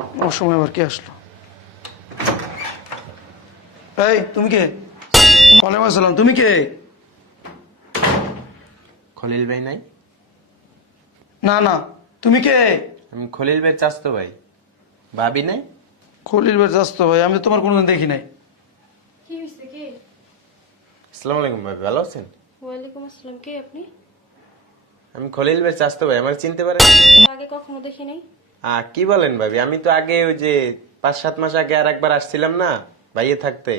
অসময় আবার কে আসলো? এই তুমি কে? ওয়ালাইকুম আসসালাম। তুমি কে? খলিল ভাই নাই? না না, তুমি কে? আমি খলিল ভাই চাস্তো ভাই। ভাবি নাই? খলিল ভাই চাস্তো ভাই? আমি তো তোমার কোনোদিন দেখি নাই। কি হইছে কে? আসসালামু আলাইকুম ভাই, ভালো আছেন? ওয়ালাইকুম আসসালাম। কে আপনি? আমি খলিল ভাই চাস্তো ভাই, আমার চিনতে পারেন? আগে কখনো দেখি নাই। কি বলেন ভাবি, আমি তো আগে ওই যে 5-7 মাস আগে আর একবার আসছিলাম না ভাইয়ে থাকতে।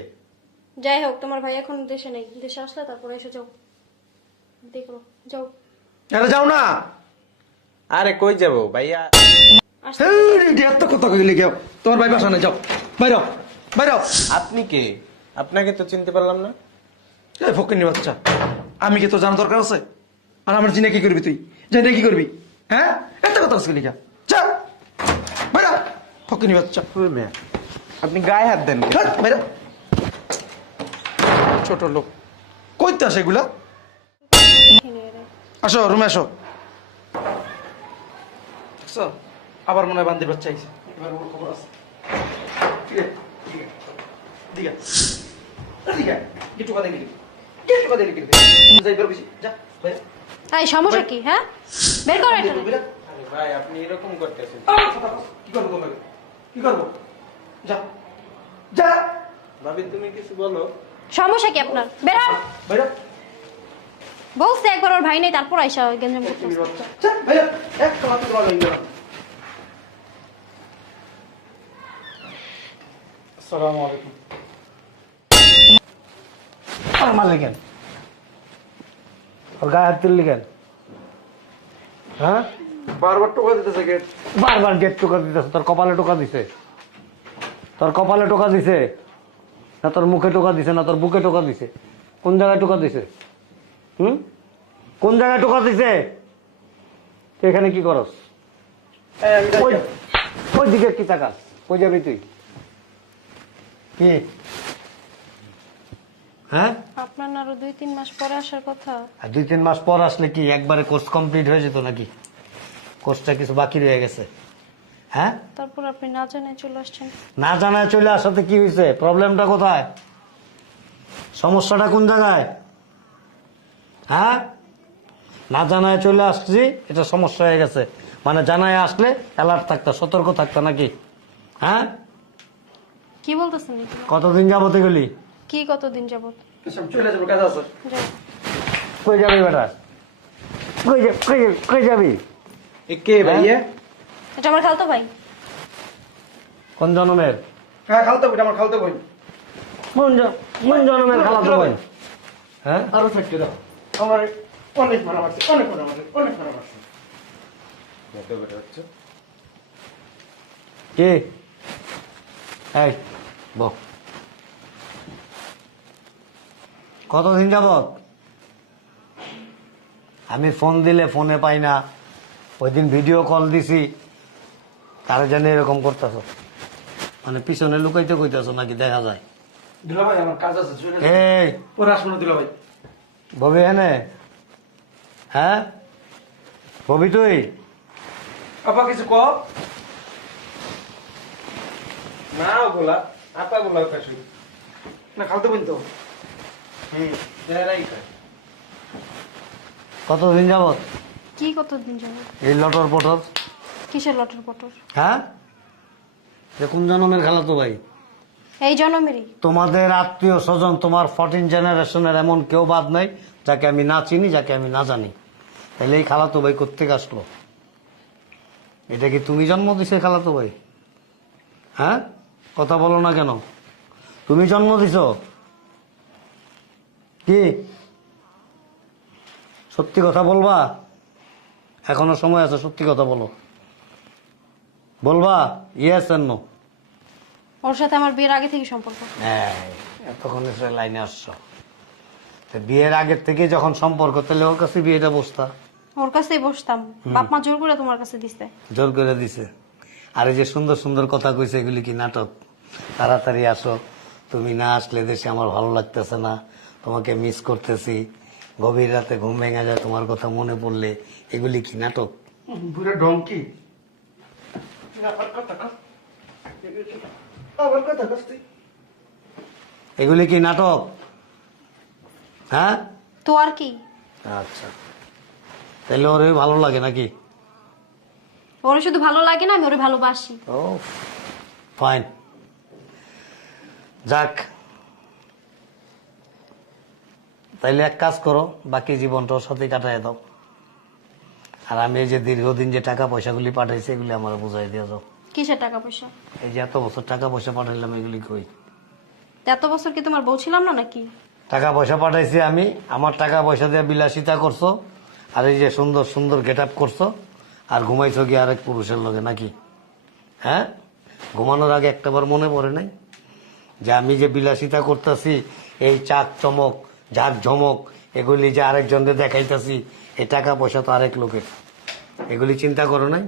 যাই হোক, তোমার ভাই এখন দেশে নেই। দেশে আসলে তারপরে এসে যাও, দেখো, যাও। আরে যাও না। আরে কই যাব ভাইয়া? আসতে এত কথা কইলে কেউ? তোমার ভাই বাসা নাই, যাও বাইর হও, বাইর হও। আপনি কে? আপনাকে তো চিনতে পারলাম না। এই ফকিন্নি বাচ্চা, আমি কি তোর জানা দরকার আছে? আর আমার জিনে কি করবি তুই? জেনে কি করবি? হ্যাঁ, এত কথা আছে লিখা। যা বাইর হ, ফকিন্নি বাচ্চা। আপনি গায়ে হাত দেন কেন? বাইর হ। ছোট লোক কইতে আসে এগুলা? দেখি নাই এরা। আসো রুমে আসো। দেখছো? আবার মনে হয় বান্দির বাচ্চা আইছে। এবার ওর খবর আছে। ঠিক আছে, ঠিক আছে। দিগা দিগা কি টুকা দেখলি? কি টুকা দেখলি? যাই বের বেশি যা বাইরে। এই সমস্যা কি? হ্যাঁ, বের করো এটা। আরে ভাই আপনি এরকম করতেছেন? কি করবো তোমাকে? কি করবো? যা যা ভাবি তুমি কিছু বলো। সমস্যা কি আপনার? বের হন। বাইরে বলছে একবার ওর ভাই নেই, তারপর আইসা গেঞ্জাম করতেছে। যা বাইরে এক কালাতে তোলা হয়ে গেল। আসসালামু আলাইকুম। আর মারলি কেন? ওর গায়ে হাত তুললি কেন? হ্যাঁ, বারবার টোকা দিতেছে গেট। বারবার গেট টোকা দিতেছে। তোর কপালে টোকা দিছে? তোর কপালে টোকা দিছে না তোর মুখে টোকা দিছে না তোর বুকে টোকা দিছে? কোন জায়গায় টোকা দিছে? কোন জায়গায় টোকা দিছে? তুই এখানে কি করস? ওই দিকে কি তাকাস? কই যাবি তুই? কি? হ্যাঁ, আপনার আরো 2-3 মাস পরে আসার কথা। আর 2-3 মাস পর আসলে কি একবারে কোর্স কমপ্লিট হয়ে যেত নাকি? কোর্সটা কিছু বাকি রয়ে গেছে। হ্যাঁ, তারপর আপনি না জানায় চলে আসছেন। না জানায় চলে আসাতে কি হয়েছে? প্রবলেমটা কোথায়? সমস্যাটা কোন জায়গায়? হ্যাঁ, না জানায় চলে আসছি, এটা সমস্যা হয়ে গেছে। মানে জানায় আসলে অ্যালার্ট থাকতো, সতর্ক থাকতো নাকি? হ্যাঁ, কি বলতেছেন এগুলো? কতদিন যাবত গেলি? কি কতদিন যাবত? চলে যাবো, কাজ আছে। যাও। কই যাবি বেটা? কই যাবি? কে ভাইয়া? এটা আমার খালতো ভাই। কোন জন্মের? হ্যাঁ খালতে বই, আমার খালতে বই। কোন জন্মের খালাতো ভাই? হ্যাঁ, আরো থাকতে দাও। আমার অনেক মারা মারছে, অনেক মারা মারছে, অনেক মারা মারছে। কে? এই বল, কতদিন যাবত? আমি ফোন দিলে ফোনে পাই না, ওই দিন ভিডিও কল দিছি, তারা জানি এরকম করতেছ। মানে পিছনে লুকাইতে কইতেছ নাকি দেখা যায়? দুলা ভাই আমার কাজ আছে, চলে যাবো। এই পরে আসবো না দুলা ভাই। ববি হেনে? হ্যাঁ ববি, তুই আপা কিছু ক। না বলা, আপা বলা কাশু। না খালতে বই তো। কতদিন যাবত কি কতদিন যাবত? এই লটর পটর? কিসের লটর পটর? হ্যাঁ, যে কোন জন্মের খালাতো ভাই? এই জন্মেরই। তোমাদের আত্মীয় স্বজন, তোমার 14 জেনারেশনের এমন কেউ বাদ নাই যাকে আমি না চিনি, যাকে আমি না জানি। তাহলে এই খালাতো ভাই কোত্থেকে আসলো? এটা কি তুমি জন্ম দিছে খালাতো ভাই? হ্যাঁ, কথা বলো না কেন? তুমি জন্ম দিছ কি? সত্যি কথা বলবা? এখনো সময় আছে, সত্যি কথা বলো। বলবা ইয়েস আর নো? ওর সাথে আমার বিয়ের আগে থেকে সম্পর্ক। এতক্ষণ লাইনে আসছো, তো বিয়ের আগের থেকে যখন সম্পর্ক, তাহলে ওর কাছে বিয়েটা বসতা? ওর কাছেই বসতাম, বাপ মা জোর করে তোমার কাছে দিছে। জোর করে দিছে। আর এই যে সুন্দর সুন্দর কথা কইছে, এগুলি কি নাটক? তাড়াতাড়ি আসো, তুমি না আসলে দেশে আমার ভালো লাগতেছে না, তোমাকে মিস করতেছি, গভীর রাতে ঘুম ভেঙে যায় তোমার কথা মনে পড়লে, এগুলি কি নাটক? পুরো ডঙ্কি। আবার কথা কস তুই? এগুলি কি নাটক? হ্যাঁ, তো আর কি, আচ্ছা, তাহলে ওর ভালো লাগে নাকি? ওরে শুধু ভালো লাগে না, আমি ওরে ভালোবাসি। ও ফাইন, যাক, তাইলে এক কাজ করো, বাকি জীবনটা ওর সাথে কাটাই দাও। আর আমি এই যে দীর্ঘদিন যে টাকা পয়সাগুলি পাঠাইছি এগুলি আমার বুঝাই দিয়ে যাও। কিসের টাকা পয়সা? এই যে এত বছর টাকা পয়সা পাঠাইলাম এগুলি কই? এত বছর কি তোমার বউ ছিলাম না নাকি? টাকা পয়সা পাঠাইছি আমি, আমার টাকা পয়সা দিয়ে বিলাসিতা করছো, আর এই যে সুন্দর সুন্দর গেট আপ করছো, আর ঘুমাইছো কি আরেক পুরুষের লগে নাকি? হ্যাঁ, ঘুমানোর আগে একটাবার মনে পড়ে নাই যে আমি যে বিলাসিতা করতেছি, এই চাক চমক ঝাঁক ঝমক এগুলি যে আরেকজনকে দেখাইতেছি, এই টাকা পয়সা তো আরেক লোকের, এগুলি চিন্তা করো নাই?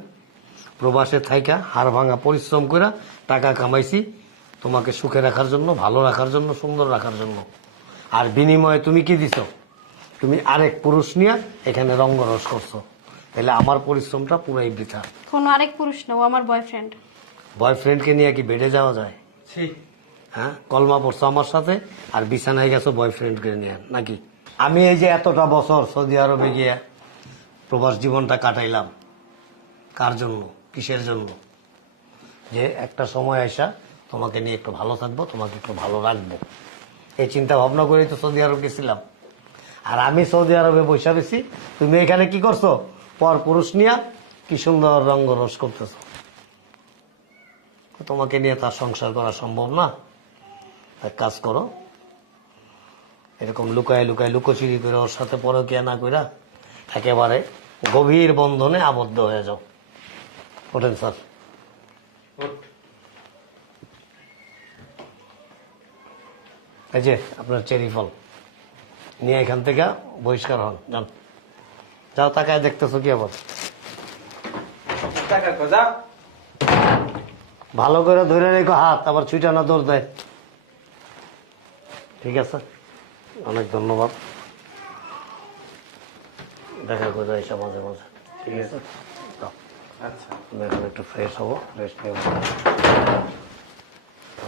প্রবাসে থাইকা হাড় ভাঙা পরিশ্রম করে টাকা কামাইছি তোমাকে সুখে রাখার জন্য, ভালো রাখার জন্য, সুন্দর রাখার জন্য। আর বিনিময়ে তুমি কি দিছো? তুমি আরেক পুরুষ নিয়ে এখানে রঙ্গরস করছো, তাহলে আমার পরিশ্রমটা পুরাই বৃথা। কোনো আরেক পুরুষ না, ও আমার বয়ফ্রেন্ড। বয়ফ্রেন্ডকে নিয়ে কি বেডে যাওয়া যায়? ছি, হ্যাঁ, কলমা পড়ছো আমার সাথে আর বিছানায় গেছো বয়ফ্রেন্ডকে নিয়ে নাকি? আমি এই যে এতটা বছর সৌদি আরবে গিয়ে প্রবাস জীবনটা কাটাইলাম, কার জন্য, কিসের জন্য? যে একটা সময় আসা তোমাকে নিয়ে একটু ভালো থাকবো, তোমাকে একটু ভালো রাখবো, এই চিন্তা ভাবনা করেই তো সৌদি আরব গেছিলাম। আর আমি সৌদি আরবে বসে রয়েছি, তুমি এখানে কি করছো? পর পুরুষ নিয়ে কি সুন্দর রঙ্গরস করতেছো। তোমাকে নিয়ে তার সংসার করা সম্ভব না। এক কাজ করো, এরকম লুকায় লুকায় লুকোচুরি করে ওর সাথে পরকিয়া না কইরা একেবারে গভীর বন্ধনে আবদ্ধ হয়ে যাও। ওঠেন স্যার। ওঠ। এই যে আপনার চেরি ফল নিয়ে এখান থেকে বহিষ্কার হন, যান। যাও, তাকায় দেখতেছো কি আবার? টাকা কো, যা। ভালো করে ধরে রেখো হাত, আবার ছুটা না দৌড় দেয়। ঠিক আছে, অনেক ধন্যবাদ, দেখা করে এসে মাঝে মাঝে। ঠিক আছে, যাও। আচ্ছা, আমি এখন একটু ফ্রেশ হবো, রেস্ট নেব।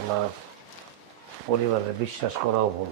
আমার পরিবারে বিশ্বাস করাও ভুল।